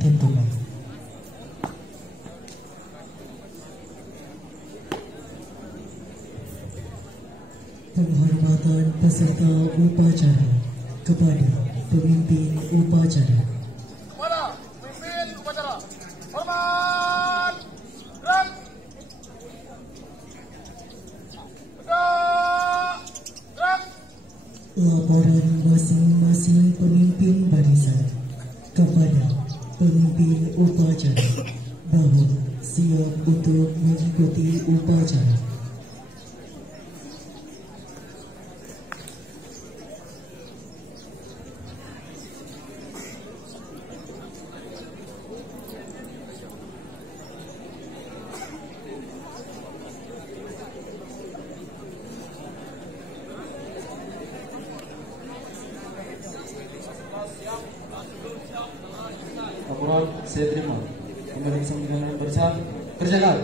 ditentukan. Penghormatan peserta upacara kepada pemimpin upacara. Kepada pemimpin upacara, hormat, gerak, tegak, gerak. Laporan masing-masing pemimpin barisan kepada pemimpin upacara bahawa siap untuk mengikuti upacara. Laporan saya terima. Kembali dengan barisan kerjakan.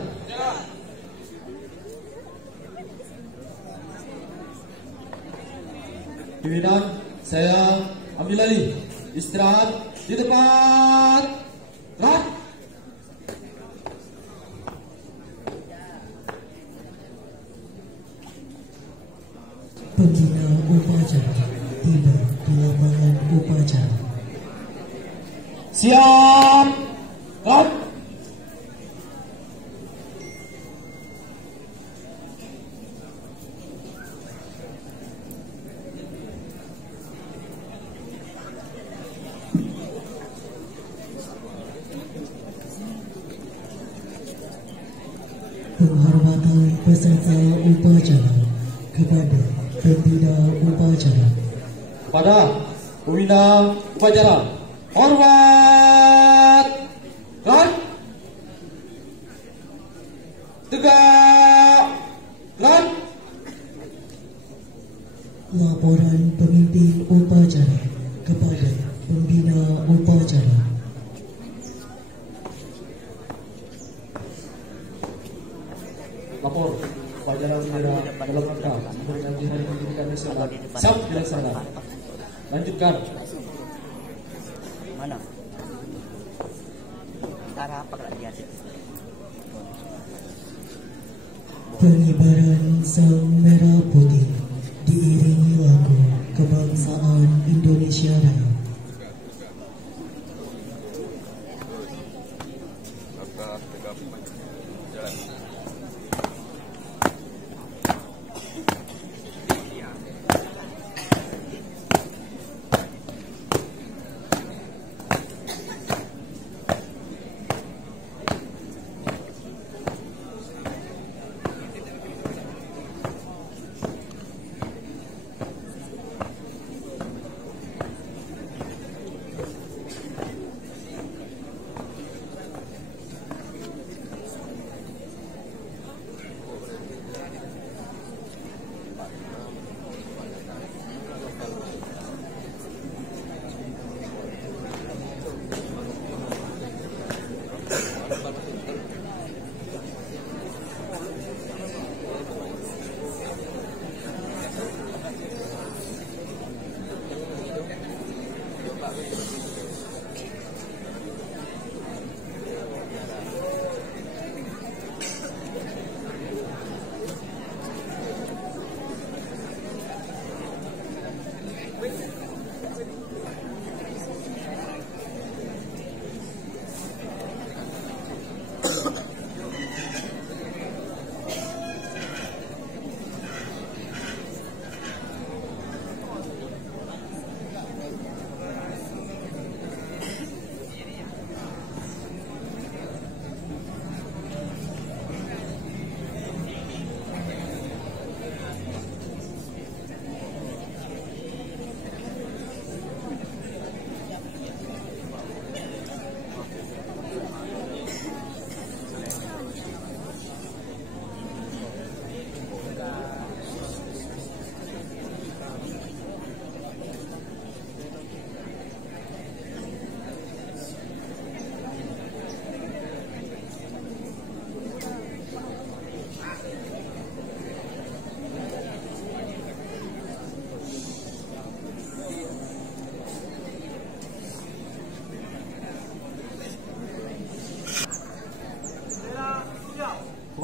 Pimpinan, saya ambil alih. Istirahat di tempat. Gerak. Pembina upacara tiba di lapangan upacara. Siap. Gerak. Penghormatan peserta upacara kepada pembina upacara. Kepada pembina upacara, hormat, gerak, tegak, gerak. Laporan pemimpin upacara kepada pembina upacara. Lapor upacara dalam rangka memperingati Hari Pendidikan Nasional siap dilaksanakan. Lanjutkan. Mana? Arah apa lagi ada? Pengibaran sang merah putih diiringi lagu kebangsaan Indonesia Raya.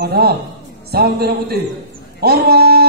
kepada Sang Merah Putih. Hormat!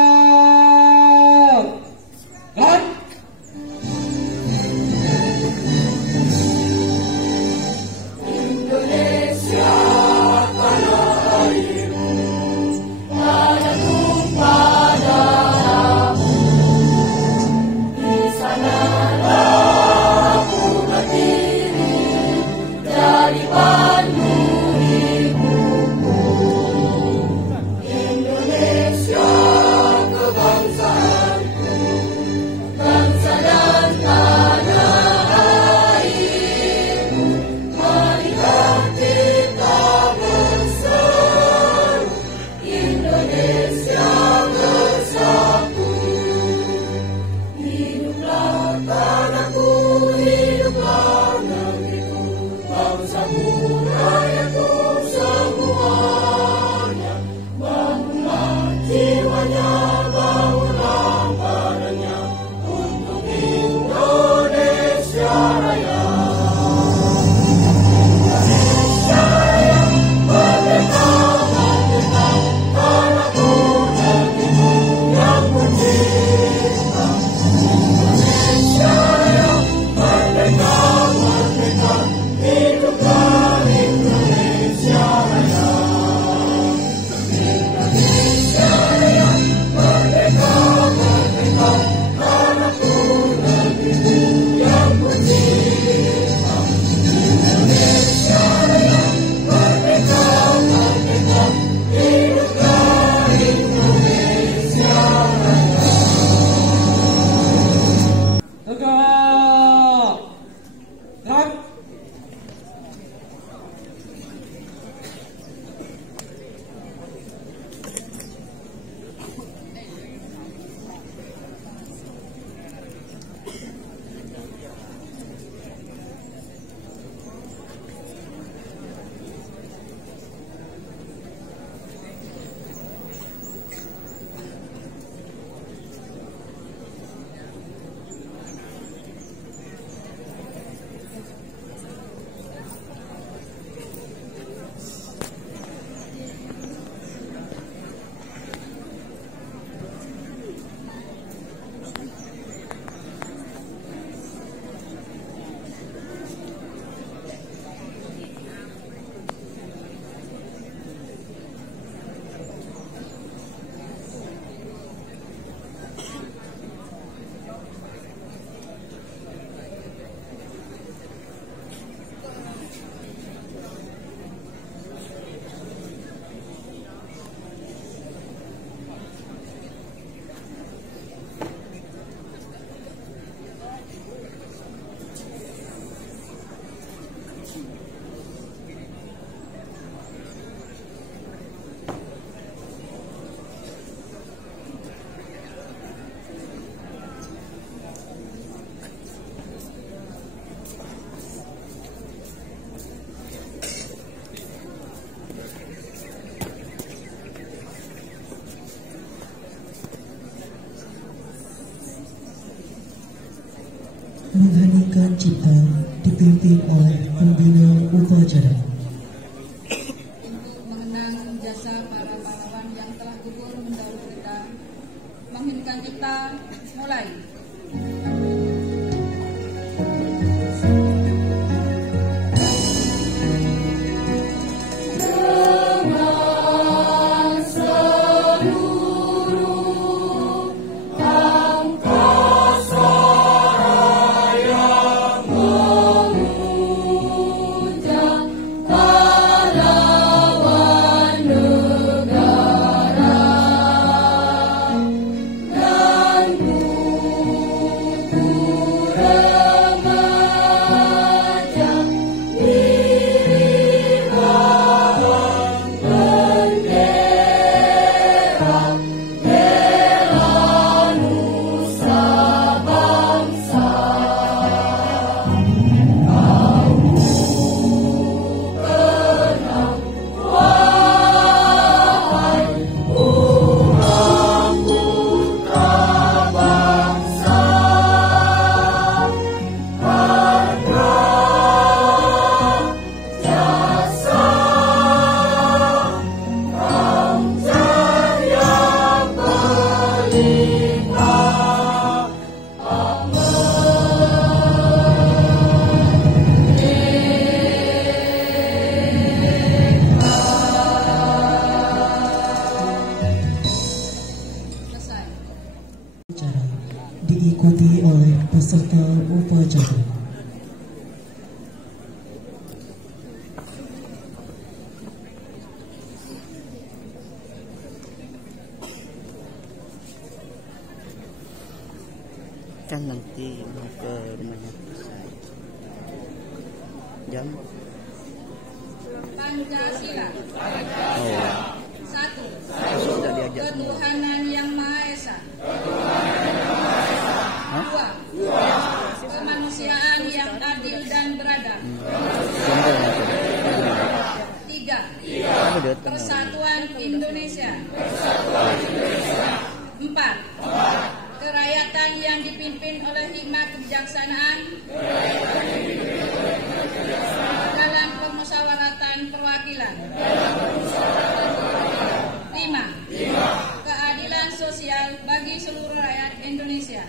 Dan mengheningkan cipta dipimpin oleh pembina upacara. Untuk mengenang jasa para pahlawan yang telah gugur mendahului kita, mengheningkan cipta mulai. Memuja Kan nanti mau ke rumahnya saya. Jam Pancasila. oh 1. sudah diajak semua. Ketuhanan yang Maha Esa. Hah? 2. Kemanusiaan yang adil dan beradab. Contohnya tuh. 3. Kamu lihat kan? Persatuan Indonesia. 4. Kerakyatan yang dipimpin oleh hikmat kebijaksanaan dalam permusyawaratan perwakilan. 5. Keadilan sosial bagi seluruh rakyat Indonesia.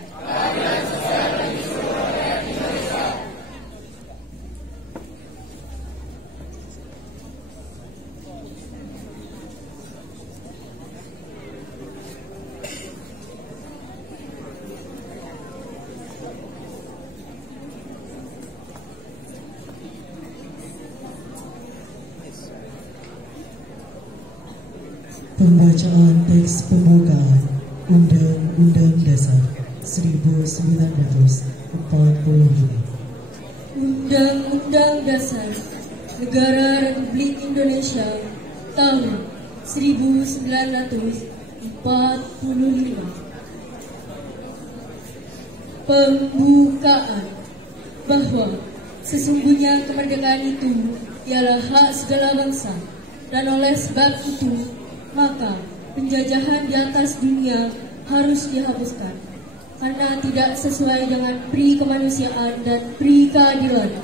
Pembacaan teks pembukaan Undang-Undang Dasar 1945. Undang-Undang Dasar Negara Republik Indonesia tahun 1945. Pembukaan. Bahwa sesungguhnya kemerdekaan itu ialah hak segala bangsa, dan oleh sebab itu maka penjajahan di atas dunia harus dihapuskan, karena tidak sesuai dengan pri kemanusiaan dan pri keadilan.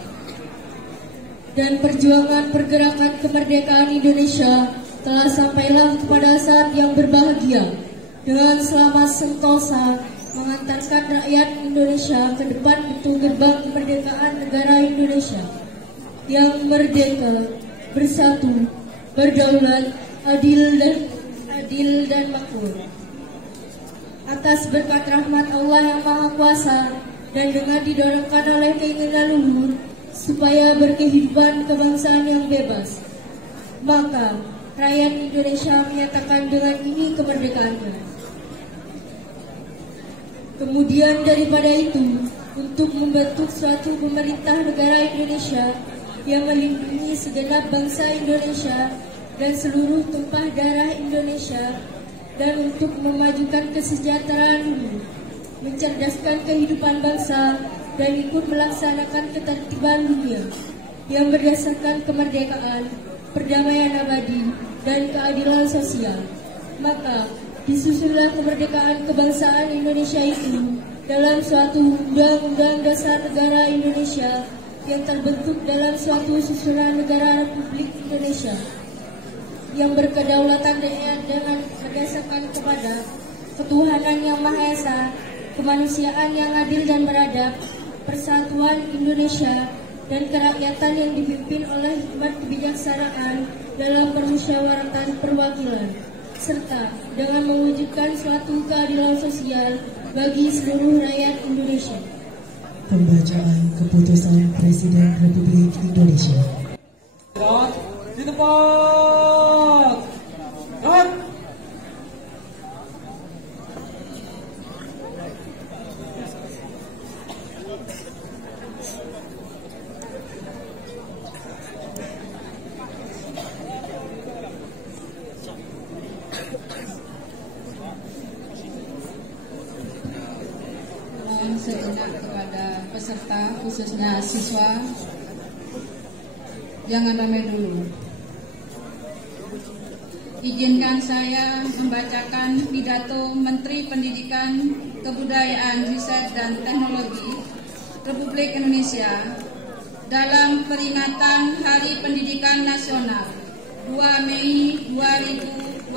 Dan perjuangan pergerakan kemerdekaan Indonesia telah sampailah kepada saat yang berbahagia, dengan selamat sentosa mengantarkan rakyat Indonesia ke depan pintu gerbang kemerdekaan negara Indonesia yang merdeka, bersatu, berdaulat, adil dan makmur. Atas berkat rahmat Allah yang Maha Kuasa dan dengan didorongkan oleh keinginan luhur supaya berkehidupan kebangsaan yang bebas, maka rakyat Indonesia menyatakan dengan ini kemerdekaannya. Kemudian daripada itu, untuk membentuk suatu pemerintah negara Indonesia yang melindungi segenap bangsa Indonesia dan seluruh tumpah darah Indonesia, dan untuk memajukan kesejahteraan dunia, mencerdaskan kehidupan bangsa, dan ikut melaksanakan ketertiban dunia yang berdasarkan kemerdekaan, perdamaian abadi, dan keadilan sosial. Maka disusunlah kemerdekaan kebangsaan Indonesia itu dalam suatu Undang-Undang Dasar Negara Indonesia yang terbentuk dalam suatu susunan negara Republik Indonesia yang berkedaulatan dengan berdasarkan kepada ketuhanan yang Maha Esa, kemanusiaan yang adil dan beradab, persatuan Indonesia, dan kerakyatan yang dipimpin oleh hikmat kebijaksanaan dalam permusyawaratan perwakilan, serta dengan mewujudkan suatu keadilan sosial bagi seluruh rakyat Indonesia. Pembacaan keputusan Presiden Republik Indonesia. Di tempat. Gerak. Mohon sejenak kepada peserta, khususnya siswa, jangan ramai dulu. Izinkan saya membacakan pidato Menteri Pendidikan, Kebudayaan, Riset, dan Teknologi Republik Indonesia dalam peringatan Hari Pendidikan Nasional 2 Mei 2024.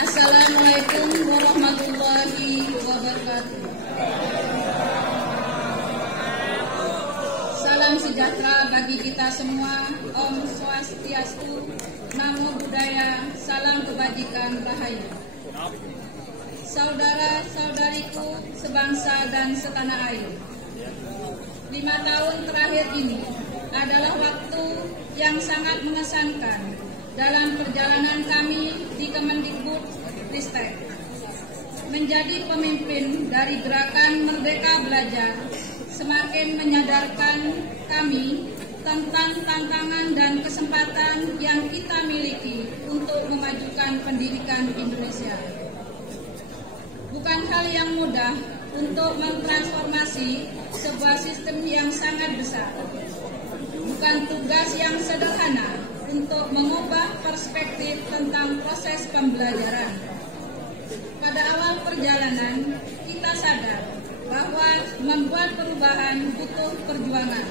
Assalamualaikum warahmatullahi wabarakatuh. Salam sejahtera bagi kita semua. Om Swastiastu, Namo Buddhaya, salam kebajikan rahayu. Saudara-saudariku sebangsa dan setanah air, 5 tahun terakhir ini adalah waktu yang sangat mengesankan dalam perjalanan kami di Kemendikbudristek. Menjadi pemimpin dari gerakan Merdeka Belajar semakin menyadarkan kami tentang tantangan dan kesempatan yang kita miliki untuk memajukan pendidikan Indonesia. Bukan hal yang mudah untuk mentransformasi sebuah sistem yang sangat besar. Bukan tugas yang sederhana untuk mengubah perspektif tentang proses pembelajaran. Pada awal perjalanan, kita sadar bahwa membuat perubahan butuh perjuangan.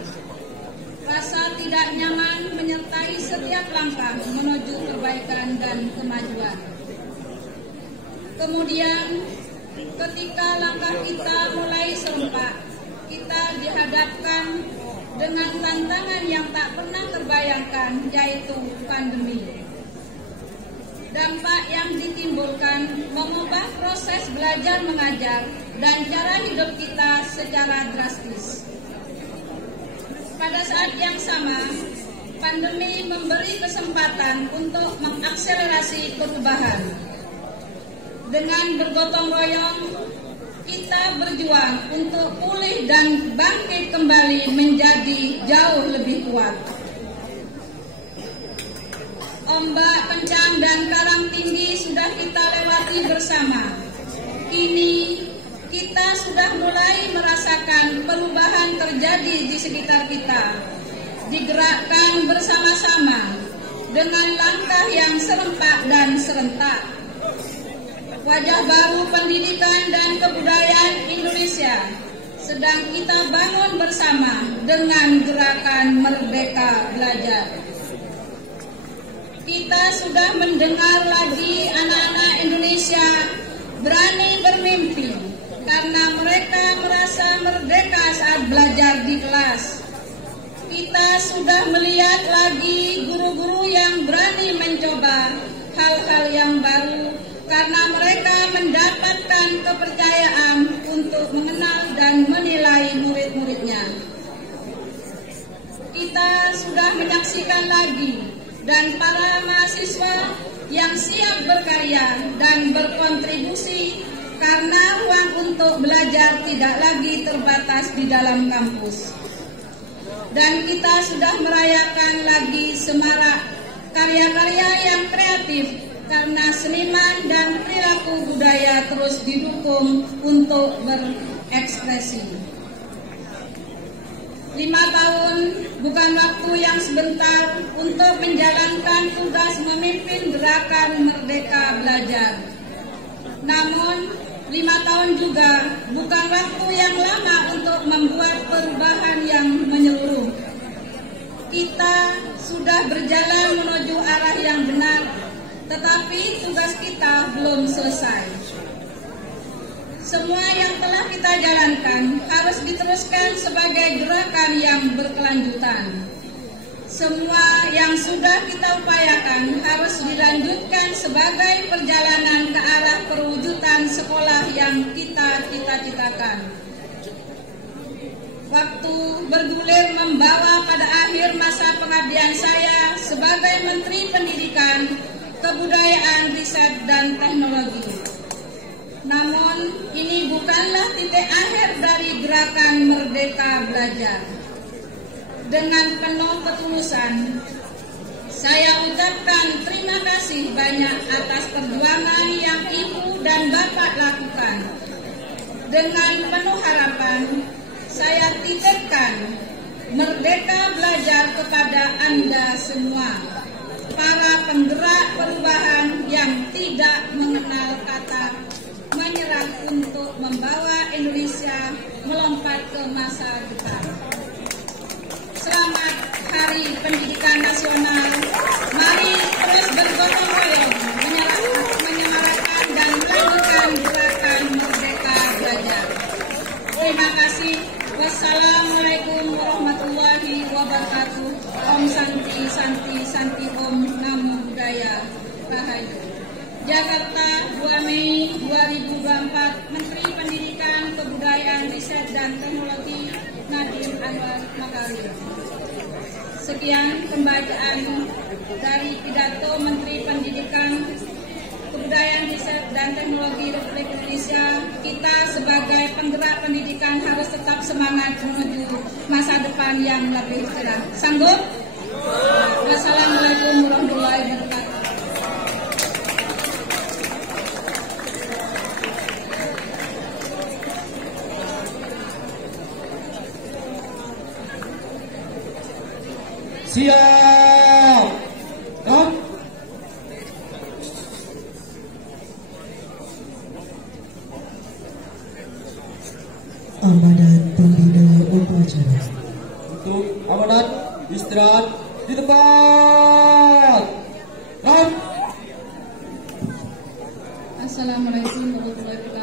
Rasa tidak nyaman menyertai setiap langkah menuju perbaikan dan kemajuan. Kemudian, ketika langkah kita mulai serempak, kita dihadapkan dengan tantangan yang tak pernah terbayangkan, yaitu pandemi. Dampak yang ditimbulkan mengubah proses belajar mengajar dan cara hidup kita secara drastis. Pada saat yang sama, pandemi memberi kesempatan untuk mengakselerasi perubahan. Dengan bergotong royong, kita berjuang untuk pulih dan bangkit kembali menjadi jauh lebih kuat. Ombak kencang dan karang tinggi sudah kita lewati bersama. Kini kita sudah mulai merasakan perubahan terjadi di sekitar kita. Digerakkan bersama-sama dengan langkah yang serempak dan serentak. Wajah baru pendidikan dan kebudayaan Indonesia sedang kita bangun bersama dengan gerakan Merdeka Belajar. Kita sudah mendengar lagi anak-anak Indonesia berani bermimpi karena mereka merasa merdeka saat belajar di kelas. Kita sudah melihat lagi guru-guru yang berani mencoba hal-hal yang baru karena mereka mendapatkan kepercayaan untuk mengenal dan menilai murid-muridnya. Kita sudah menyaksikan lagi dan para mahasiswa yang siap berkarya dan berkontribusi karena ruang untuk belajar tidak lagi terbatas di dalam kampus. Dan kita sudah merayakan lagi semarak karya-karya yang kreatif karena seniman dan perilaku budaya terus didukung untuk berekspresi. 5 tahun bukan waktu yang sebentar untuk menjalankan tugas memimpin gerakan Merdeka Belajar. Namun, 5 tahun juga bukan waktu yang lama untuk membuat perubahan yang menyeluruh. Kita sudah berjalan menuju arah yang benar, tetapi tugas kita belum selesai. Semua yang telah kita jalankan harus diteruskan sebagai gerakan yang berkelanjutan. Semua yang sudah kita upayakan harus dilanjutkan sebagai perjalanan ke arah perwujudan sekolah yang kita cita-citakan. Waktu bergulir membawa pada akhir masa pengabdian saya sebagai Menteri Pendidikan, Kebudayaan, Riset, dan Teknologi. Namun, ini bukanlah titik akhir dari gerakan Merdeka Belajar. Dengan penuh ketulusan, saya ucapkan terima kasih banyak atas perjuangan yang Ibu dan Bapak lakukan. Dengan penuh harapan, saya titipkan Merdeka Belajar kepada Anda semua, para penggerak perubahan yang tidak mengenal kata menyerah untuk membawa Indonesia melompat ke masa depan. Selamat Hari Pendidikan Nasional. Mari terus bergotong royong menyemarakan dan melanjutkan gerakan Merdeka Belajar. Terima kasih. Wassalamualaikum warahmatullahi wabarakatuh. Om Santi Santi Santi Om Namo Buddhaya Rahayu. Jakarta, 2 Mei 2024, Menteri Pendidikan, Kebudayaan, Riset, dan Teknologi Nadiem Anwar Makarim. Sekian pembacaan dari pidato Menteri Pendidikan, Kebudayaan, Riset dan Teknologi Republik Indonesia. Kita sebagai penggerak pendidikan harus tetap semangat menuju masa depan yang lebih cerah. Sanggup? Wassalamualaikum warahmatullahi wabarakatuh. Siap. Kan? Amanat pembina upacara. Untuk amanat istirahat di tempat. Kan? Assalamualaikum warahmatullahi wabarakatuh.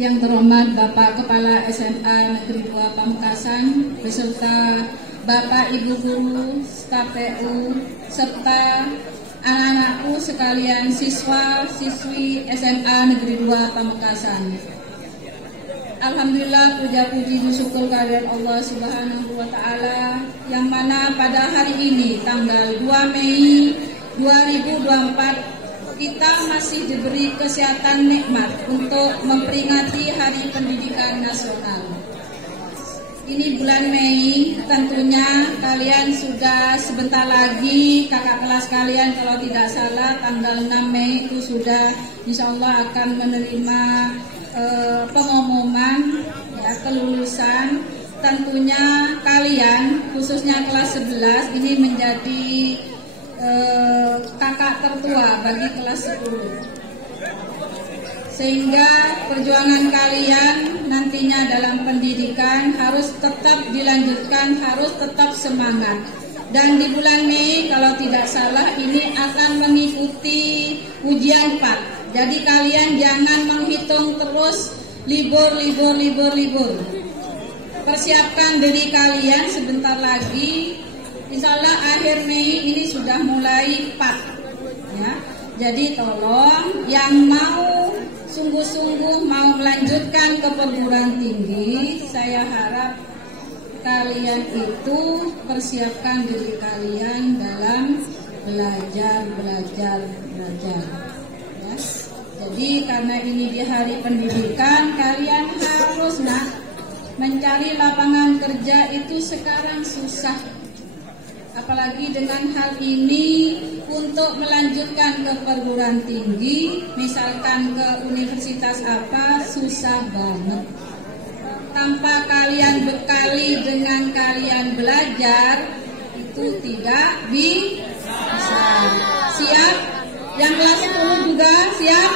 Yang terhormat Bapak Kepala SMA Negeri 2 Pamekasan beserta Bapak Ibu Guru, staf PU, serta anak-anakku sekalian siswa-siswi SMA Negeri 2 Pamekasan. Alhamdulillah, puja-puji syukur kehadirat Allah Subhanahu wa Ta'ala, yang mana pada hari ini tanggal 2 Mei 2024 kita masih diberi kesehatan nikmat untuk memperingati Hari Pendidikan Nasional. Ini bulan Mei, tentunya kalian sudah sebentar lagi, kakak kelas kalian kalau tidak salah tanggal 6 Mei itu sudah insya Allah akan menerima pengumuman ya, kelulusan. Tentunya kalian khususnya kelas 11 ini menjadi kakak tertua bagi kelas 10, sehingga perjuangan kalian nantinya dalam pendidikan harus tetap dilanjutkan, harus tetap semangat. Dan di bulan Mei kalau tidak salah ini akan mengikuti ujian 4. Jadi kalian jangan menghitung terus libur. Persiapkan diri kalian sebentar lagi. Insya Allah akhir Mei ini sudah mulai 4 ya. Jadi tolong yang mau sungguh-sungguh mau melanjutkan ke perguruan tinggi, saya harap kalian itu persiapkan diri kalian dalam belajar ya. Jadi karena ini di hari pendidikan, kalian harus mencari lapangan kerja itu sekarang susah. Apalagi dengan hal ini untuk melanjutkan ke perguruan tinggi, misalkan ke universitas apa, susah banget. Tanpa kalian bekali dengan kalian belajar, itu tidak bisa. Siap? Yang kelas 10 juga siap?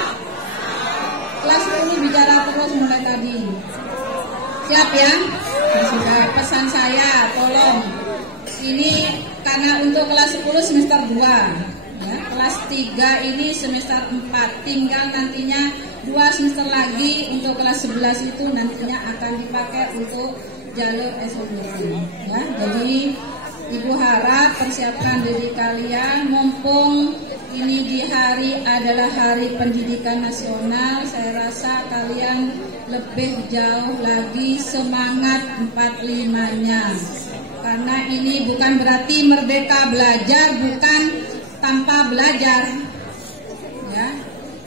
Kelas 10 bicara terus mulai tadi. Siap ya? Sudah pesan saya, tolong. Ini karena untuk kelas 10 semester 2 ya, kelas 3 ini semester 4, tinggal nantinya 2 semester lagi untuk kelas 11 itu nantinya akan dipakai untuk jalur SNM ya. Jadi Ibu harap persiapkan diri kalian, mumpung ini di hari adalah Hari Pendidikan Nasional, saya rasa kalian lebih jauh lagi semangat 45-nya. Karena ini bukan berarti merdeka belajar, bukan tanpa belajar ya.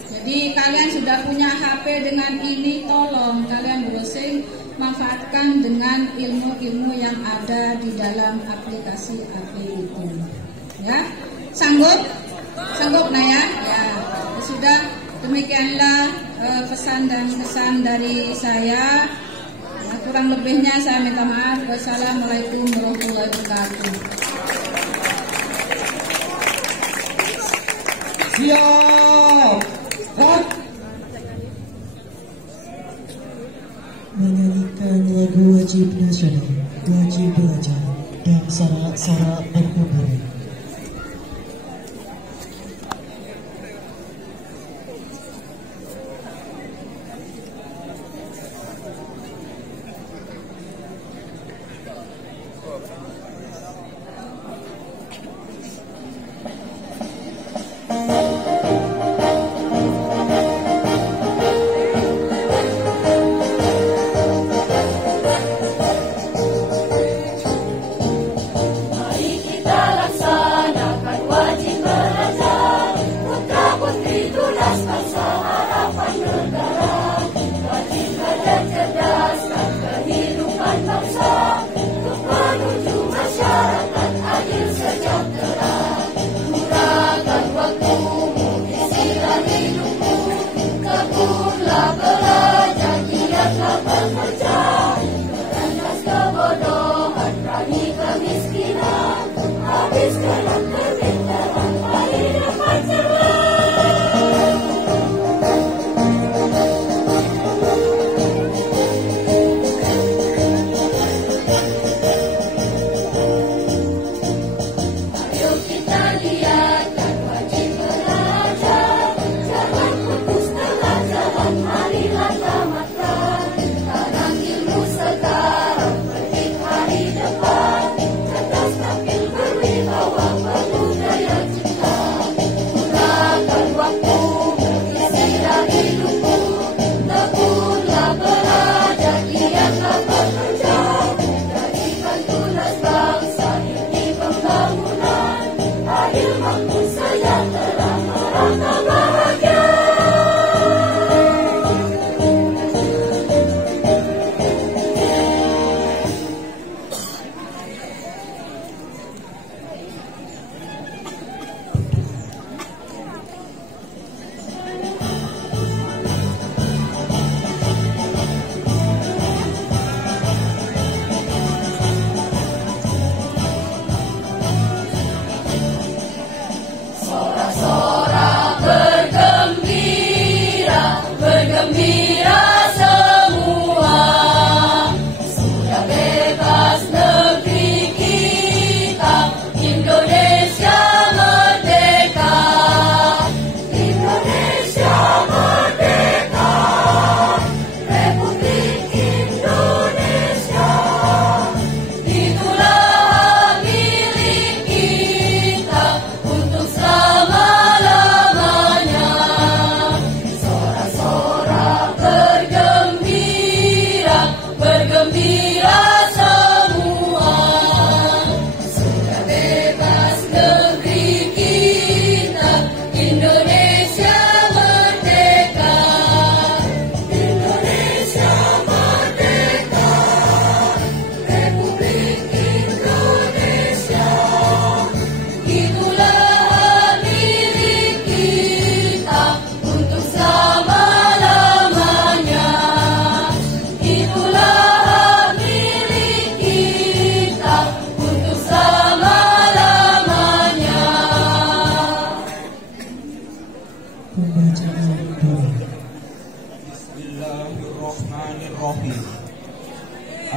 Jadi kalian sudah punya HP dengan ini, tolong kalian browsing, manfaatkan dengan ilmu-ilmu yang ada di dalam aplikasi HP itu ya. Sanggup ya? Ya sudah, demikianlah pesan dan kesan dari saya. Kurang lebihnya saya minta maaf. Wassalamualaikum warahmatullahi wabarakatuh. Siap. Kan? Menyanyikan lagu wajib nasional, wajib belajar, dan syarat-syarat berkebun.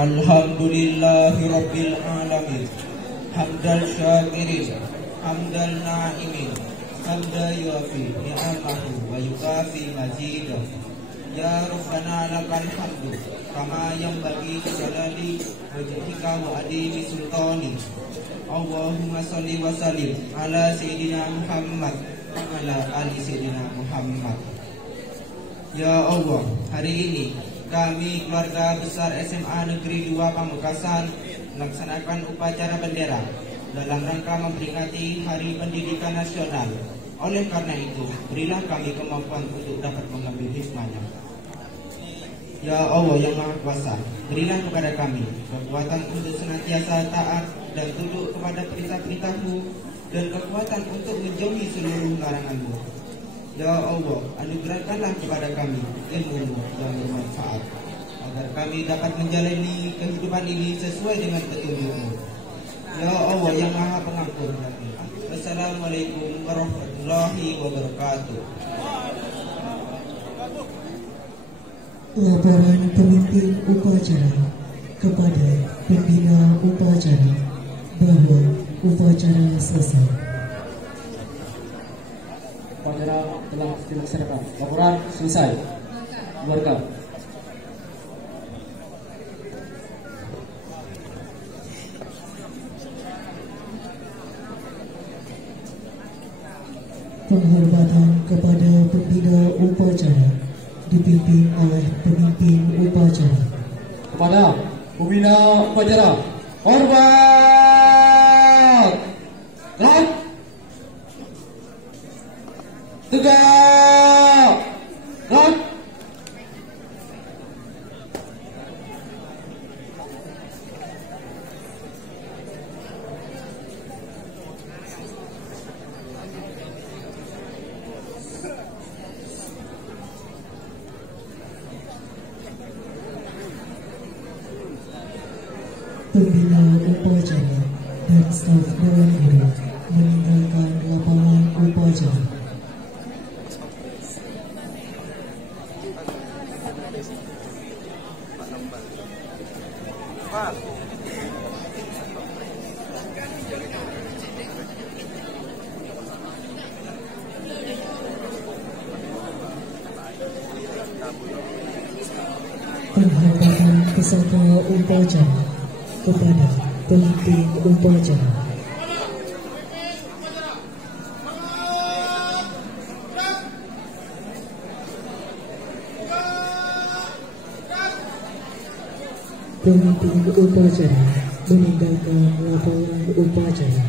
Alhamdulillahirabbil alamin. Hamdal syakirin, hamdal na'imin, hamda yuafi ni'amahu wa yukafi mazidah. Ya Rabbana lakal hamdu kama yanbaghi jalali wajhika wa adimi sultani. Allahumma shalli wa sallim ala sayyidina Muhammad wa ala ali sayyidina Muhammad. Ya Allah, hari ini kami keluarga besar SMA Negeri 2 Pamekasan melaksanakan upacara bendera dalam rangka memperingati Hari Pendidikan Nasional. Oleh karena itu, berilah kami kemampuan untuk dapat mengambil hikmahnya. Ya Allah yang Maha Kuasa, berilah kepada kami kekuatan untuk senantiasa taat dan tunduk kepada perintah-perintah-Mu dan kekuatan untuk menjauhi seluruh larangan-Mu. Ya Allah, anugerahkanlah kepada kami ilmu yang bermanfaat agar kami dapat menjalani kehidupan ini sesuai dengan petunjuk-Mu. Ya Allah yang Maha Pengampun. Wassalamualaikum warahmatullahi wabarakatuh. Laporan pemimpin upacara kepada pembina upacara bahwa upacara selesai. Upacara telah dilaksanakan. Laporan selesai. Keluarga. Penghormatan kepada pembina upacara dipimpin oleh pemimpin upacara. Kepada pembina upacara, hormat. Gerak. Tegak. Gerak. Pembina upacara dan staf Dewan Guru meninggalkan lapangan upacara. Penghormatan peserta upacara kepada pemimpin upacara. Pemimpin upacara meninggalkan lapangan upacara.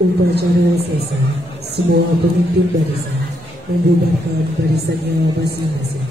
Upacara selesai, semua pemimpin barisan membubarkan barisannya masing-masing.